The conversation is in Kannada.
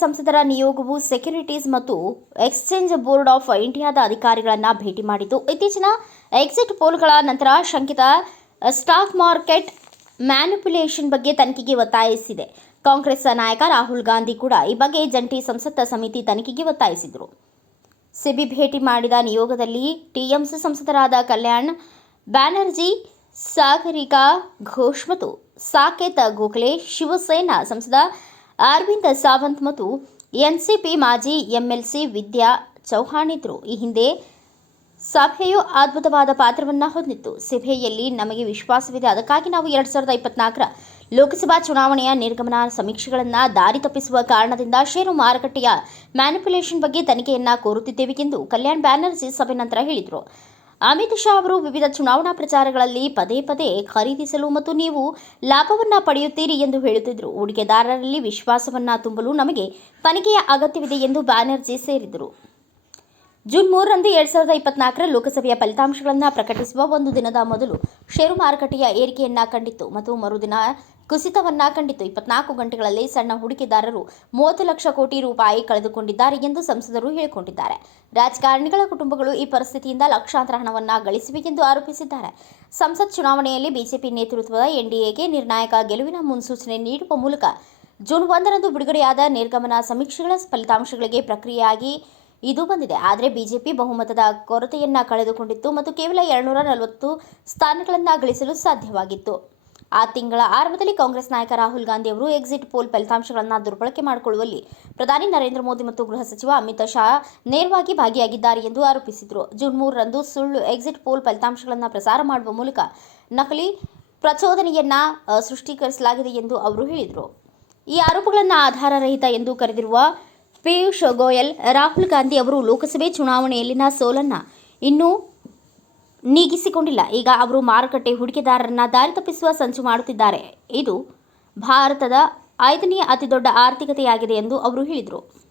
ಸಂಸದರ ನಿಯೋಗವು ಸೆಕ್ಯುರಿಟೀಸ್ ಮತ್ತು ಎಕ್ಸ್ಚೇಂಜ್ ಬೋರ್ಡ್ ಆಫ್ ಇಂಡಿಯಾದ ಅಧಿಕಾರಿಗಳನ್ನು ಭೇಟಿ ಮಾಡಿತು ಇತ್ತೀಚಿನ ಎಕ್ಸಿಟ್ ಪೋಲ್ಗಳ ನಂತರ ಶಂಕಿತ ಸ್ಟಾಕ್ ಮಾರ್ಕೆಟ್ ಮ್ಯಾನಿಪ್ಯುಲೇಷನ್ ಬಗ್ಗೆ ತನಿಖೆಗೆ ಒತ್ತಾಯಿಸಿದೆ. ಕಾಂಗ್ರೆಸ್ ನಾಯಕ ರಾಹುಲ್ ಗಾಂಧಿ ಕೂಡ ಈ ಬಗ್ಗೆ ಜಂಟಿ ಸಂಸತ್ತ ಸಮಿತಿ ತನಿಖೆಗೆ ಒತ್ತಾಯಿಸಿದರು. ಸಿಬಿ ಭೇಟಿ ಮಾಡಿದ ನಿಯೋಗದಲ್ಲಿ ಟಿಎಂಸಿ ಸಂಸದರಾದ ಕಲ್ಯಾಣ್ ಬ್ಯಾನರ್ಜಿ, ಸಾಗರಿಕಾ ಘೋಷ್ ಮತ್ತು ಸಾಕೇತ್ ಗೋಖಲೆ, ಶಿವಸೇನಾ ಸಂಸದ ಅರವಿಂದ್ ಸಾವಂತ್ ಮತ್ತು ಎನ್ಸಿಪಿ ಮಾಜಿ ಎಂಎಲ್ಸಿ ವಿದ್ಯಾ ಚೌಹಾಣ್ ಇದ್ದರು ಈ ಹಿಂದೆ ಸಭೆಯು ಅದ್ಭುತವಾದ ಪಾತ್ರವನ್ನ ಹೊಂದಿತ್ತು. ಸಭೆಯಲ್ಲಿ ನಮಗೆ ವಿಶ್ವಾಸವಿದೆ. ಅದಕ್ಕಾಗಿ ನಾವು ಎರಡು ಸಾವಿರದ ಇಪ್ಪತ್ನಾಲ್ಕರ ಲೋಕಸಭಾ ಚುನಾವಣೆಯ ನಿರ್ಗಮನ ಸಮೀಕ್ಷೆಗಳನ್ನು ದಾರಿ ತಪ್ಪಿಸುವ ಕಾರಣದಿಂದ ಷೇರು ಮಾರುಕಟ್ಟೆಯ ಮ್ಯಾನಿಪ್ಯುಲೇಷನ್ ಬಗ್ಗೆ ತನಿಖೆಯನ್ನ ಕೋರುತ್ತಿದ್ದೇವೆ ಎಂದು ಕಲ್ಯಾಣ್ ಬ್ಯಾನರ್ಜಿ ಸಭೆ ನಂತರ ಹೇಳಿದರು. ಅಮಿತ್ ಶಾ ಅವರು ವಿವಿಧ ಚುನಾವಣಾ ಪ್ರಚಾರಗಳಲ್ಲಿ ಪದೇ ಪದೇ ಖರೀದಿಸಲು ಮತ್ತು ನೀವು ಲಾಭವನ್ನ ಪಡೆಯುತ್ತೀರಿ ಎಂದು ಹೇಳುತ್ತಿದ್ದರು. ಹೂಡಿಕೆದಾರರಲ್ಲಿ ವಿಶ್ವಾಸವನ್ನ ತುಂಬಲು ನಮಗೆ ತನಿಖೆಯ ಅಗತ್ಯವಿದೆ ಎಂದು ಬ್ಯಾನರ್ಜಿ ಸೇರಿದರು ಜೂನ್ ಮೂರರಂದು ಎರಡ್ ಸಾವಿರದ ಇಪ್ಪತ್ನಾಲ್ಕರ ಲೋಕಸಭೆಯ ಫಲಿತಾಂಶಗಳನ್ನು ಪ್ರಕಟಿಸುವ ಒಂದು ದಿನದ ಮೊದಲು ಷೇರು ಮಾರುಕಟ್ಟೆಯ ಏರಿಕೆಯನ್ನ ಕಂಡಿತ್ತು ಮತ್ತು ಮರುದಿನ ಕುಸಿತವನ್ನ ಕಂಡಿತ್ತು. ಇಪ್ಪತ್ನಾಲ್ಕು ಗಂಟೆಗಳಲ್ಲಿ ಸಣ್ಣ ಹೂಡಿಕೆದಾರರು ಮೂವತ್ತು ಲಕ್ಷ ಕೋಟಿ ರೂಪಾಯಿ ಕಳೆದುಕೊಂಡಿದ್ದಾರೆ ಎಂದು ಸಂಸದರು ಹೇಳಿಕೊಂಡಿದ್ದಾರೆ. ರಾಜಕಾರಣಿಗಳ ಕುಟುಂಬಗಳು ಈ ಪರಿಸ್ಥಿತಿಯಿಂದ ಲಕ್ಷಾಂತರ ಹಣವನ್ನ ಗಳಿಸಿವೆ ಎಂದು ಆರೋಪಿಸಿದ್ದಾರೆ. ಸಂಸತ್ ಚುನಾವಣೆಯಲ್ಲಿ ಬಿಜೆಪಿ ನೇತೃತ್ವದ ಎನ್ಡಿಎಗೆ ನಿರ್ಣಾಯಕ ಗೆಲುವಿನ ಮುನ್ಸೂಚನೆ ನೀಡುವ ಮೂಲಕ ಜೂನ್ ಒಂದರಂದು ಬಿಡುಗಡೆಯಾದ ನಿರ್ಗಮನ ಸಮೀಕ್ಷೆಗಳ ಫಲಿತಾಂಶಗಳಿಗೆ ಪ್ರಕ್ರಿಯೆಯಾಗಿ ಇದು ಬಂದಿದೆ. ಆದರೆ ಬಿಜೆಪಿ ಬಹುಮತದ ಕೊರತೆಯನ್ನ ಕಳೆದುಕೊಂಡಿತ್ತು ಮತ್ತು ಕೇವಲ ಎರಡುನೂರ ನಲವತ್ತು ಸ್ಥಾನಗಳನ್ನು ಗಳಿಸಲು ಸಾಧ್ಯವಾಗಿತ್ತು. ಆ ತಿಂಗಳ ಆರಂಭದಲ್ಲಿ ಕಾಂಗ್ರೆಸ್ ನಾಯಕ ರಾಹುಲ್ ಗಾಂಧಿ ಅವರು ಎಕ್ಸಿಟ್ ಪೋಲ್ ಫಲಿತಾಂಶಗಳನ್ನು ದುರ್ಬಳಕೆ ಮಾಡಿಕೊಳ್ಳುವಲ್ಲಿ ಪ್ರಧಾನಿ ನರೇಂದ್ರ ಮೋದಿ ಮತ್ತು ಗೃಹ ಸಚಿವ ಅಮಿತ್ ಶಾ ನೇರವಾಗಿ ಭಾಗಿಯಾಗಿದ್ದಾರೆ ಎಂದು ಆರೋಪಿಸಿದರು. ಜೂನ್ ಮೂರರಂದು ಸುಳ್ಳು ಎಕ್ಸಿಟ್ ಪೋಲ್ ಫಲಿತಾಂಶಗಳನ್ನು ಪ್ರಸಾರ ಮಾಡುವ ಮೂಲಕ ನಕಲಿ ಪ್ರಚೋದನೆಯನ್ನ ಸೃಷ್ಟೀಕರಿಸಲಾಗಿದೆ ಎಂದು ಅವರು ಹೇಳಿದರು. ಈ ಆರೋಪಗಳನ್ನು ಆಧಾರರಹಿತ ಎಂದು ಕರೆದಿರುವ ಪಿಯೂಷ್ ಗೋಯಲ್, ರಾಹುಲ್ ಗಾಂಧಿ ಅವರು ಲೋಕಸಭೆ ಚುನಾವಣೆಯಲ್ಲಿನ ಸೋಲನ್ನ ಇನ್ನೂ ನೀಗಿಸಿಕೊಂಡಿಲ್ಲ. ಈಗ ಅವರು ಮಾರುಕಟ್ಟೆ ಹೂಡಿಕೆದಾರರನ್ನ ದಾರಿ ತಪ್ಪಿಸುವ ಸಂಚು ಮಾಡುತ್ತಿದ್ದಾರೆ. ಇದು ಭಾರತದ ಐದನೇ ಅತಿದೊಡ್ಡ ಆರ್ಥಿಕತೆಯಾಗಿದೆ ಎಂದು ಅವರು ಹೇಳಿದರು.